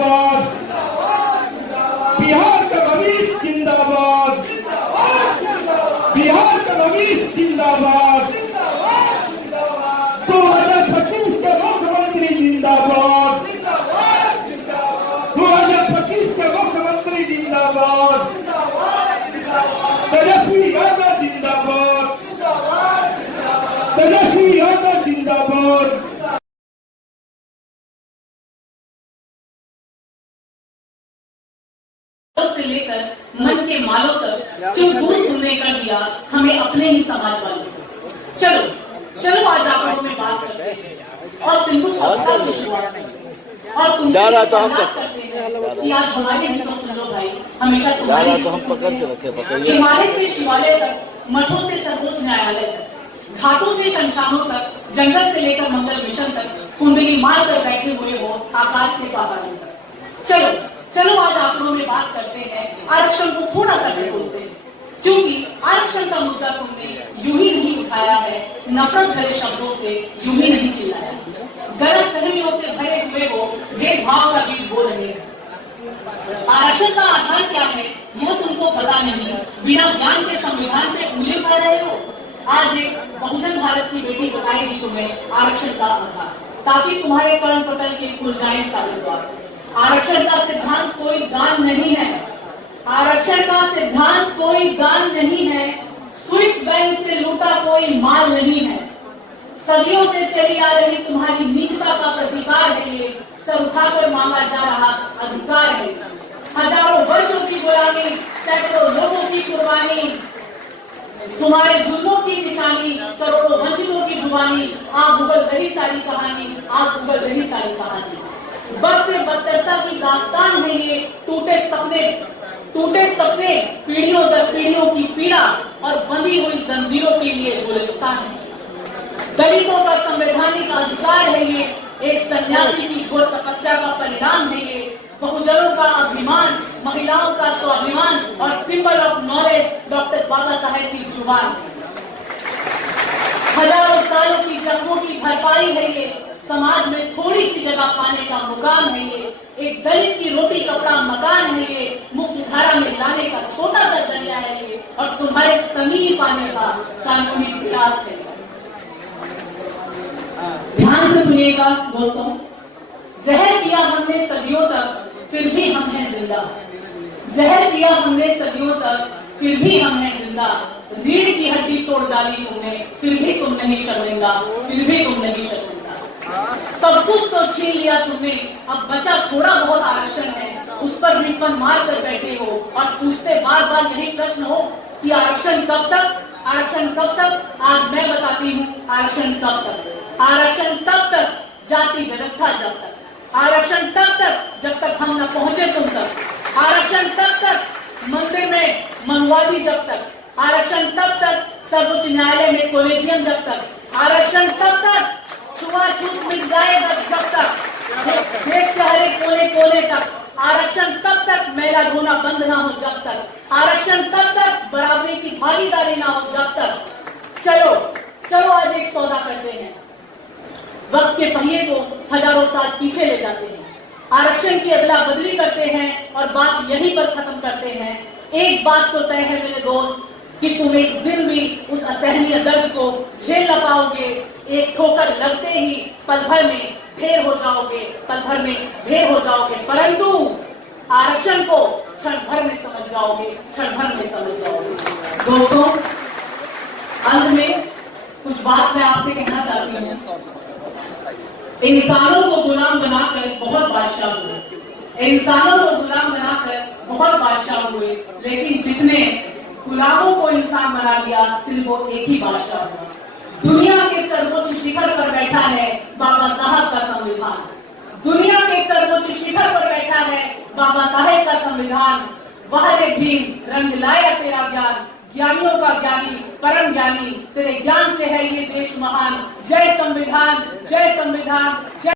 जिंदाबाद, बिहार का भविष्य जिंदाबाद, बिहार का भविष्य जिंदाबाद, 2025 के मुख्यमंत्री जिंदाबाद, 2025 के मुख्यमंत्री जिंदाबाद, तेजस्वी यादव जिंदाबाद, तेजस्वी यादव जिंदाबाद। से लेकर मन के मालों तक जो दूर दूर कर दिया हमें अपने ही समाज वालों से। चलो चलो आज आप लोगों में बात करते हैं और सिंधु सभ्यता से शुरुआत करें और तुमसे करते हैं कि आज हमारे भी तो सुन लो भाई, हमेशा तुम्हारी हिमालय से शिवालय तक, मठों से सर्वोच्च न्यायालय तक, घाटों से शमशानों तक, जंगल से लेकर मंगल मिशन तक कुंडली मार कर बैठे हुए हो आकाश से पाताल तक। चलो चलो आज आप लोगों में बात करते हैं आरक्षण को थोड़ा सा खोलते हैं, क्योंकि आरक्षण का मुद्दा तुमने यूं ही नहीं उठाया है, नफरत भरे शब्दों से यूं ही नहीं चिल्लाया, गलतफहमियों से भरे हुए हो भेदभाव का बीज बो रहे हैं। आरक्षण का आधार क्या है यह तुमको पता नहीं, बिना ज्ञान के संविधान पे उंगली उठा रहे हो। आज एक बहुजन भारत की बेटी बताएगी तुम्हें आरक्षण का आधार, ताकि तुम्हारे कर्म पटल के खुल जाए सारे द्वार। आरक्षण का सिद्धांत कोई दान नहीं है, आरक्षण का सिद्धांत कोई दान नहीं है, स्विस बैंक से लूटा कोई माल नहीं है, सदियों से चली आ रही तुम्हारी नीचता का प्रतिकार है ये, सर उठाकर मांगा जा रहा अधिकार है। हजारों वर्षों की गुलामी, सैकड़ों लोगों की कुर्बानी, तुम्हारे जुल्मों की निशानी, करोड़ों वंचितों की जुबानी, आग उगल रही सारी कहानी, आग उगल रही सारी कहानी। बस से बदतरता की दास्तान है ये, टूटे सपने पीढ़ियों दर पीढ़ियों की पीड़ा और बंधी हुई जंजीरों के लिए गुलिस्तान है। दलितों का संवैधानिक अधिकार है ये, एक सन्यासी की घोर तपस्या का परिणाम है ये, बहुजनों का अभिमान, महिलाओं का स्वाभिमान और symbol of knowledge doctor Baba Saheb की जुबान। हजारों सालों की जख्मों की भरपाई है ये, समाज में थोड़ी सी जगह पाने का मुकाम है ये, एक दलित की रोटी कपड़ा मकान है ये, मुख्य धारा में लाने का छोटा सा जरिया है ये, और तुम्हारे समीप आने का कानूनी प्रयास है। ध्यान से सुनिएगा दोस्तों, जहर पिया हमने सदियों तक फिर भी हम हैं जिंदा, जहर पिया हमने सदियों तक फिर भी हम हैं जिंदा, रीढ़ की हड्डी तोड़ डाली तुमने फिर भी तुम नहीं शर्मिंदा, फिर भी तुम नहीं शर्मिंदा। सब कुछ तो छीन लिया तुमने, अब बचा थोड़ा बहुत आरक्षण है, उस पर रिफंड मार कर बैठे हो और पूछते बार बार यही प्रश्न हो कि आरक्षण कब तक, आरक्षण कब तक। आज मैं बताती हूँ आरक्षण कब तक। आरक्षण तब तक जाति व्यवस्था जब तक, आरक्षण तब तक जब तक हम न पहुंचे तुम तक, आरक्षण तब तक मंदिर में मंगवादी जब तक, आरक्षण तब तक सर्वोच्च न्यायालय में कॉलेजियम जब तक, आरक्षण तब तक छुआछूत मिट जाएगा जब तक, देश के हर एक कोने कोने तक, आरक्षण तब तक मैला धोना बंद ना हो जब तक, आरक्षण तब तक बराबरी की भागीदारी ना हो जब तक। चलो चलो आज एक सौदा करते हैं, वक्त के पहिए को हजारों साल पीछे ले जाते हैं, आरक्षण की अदला बदली करते हैं और बात यहीं पर खत्म करते हैं। एक बात तो तय है मेरे दोस्त कि तुम एक दिन भी उस असहनीय दर्द को झेल न पाओगे, एक ठोकर लगते ही पल भर में ढेर हो जाओगे, पल भर में ढेर हो जाओगे, परंतु आरक्षण को क्षण भर में समझ जाओगे, क्षण भर में समझ जाओगे। दोस्तों अंत में कुछ बात मैं आपसे कहना चाहती हूँ। इंसानों को गुलाम बनाकर बहुत बादशाह हुए, इंसानों को गुलाम बनाकर बहुत बादशाह हुए, लेकिन जिसने गुलामों को इंसान बना लिया सिर्फ वो एक ही बादशाह हुआ। दुनिया के सर्वोच्च शिखर पर बैठा है बाबा साहब का संविधान, दुनिया के सर्वोच्च शिखर पर बैठा है बाबा साहेब का संविधान। वह रे भीम रंग लाया तेरा ज्ञान, ज्ञानियों का ज्ञानी परम ज्ञानी, तेरे ज्ञान से है ये देश महान। जय संविधान, जय संविधान, जय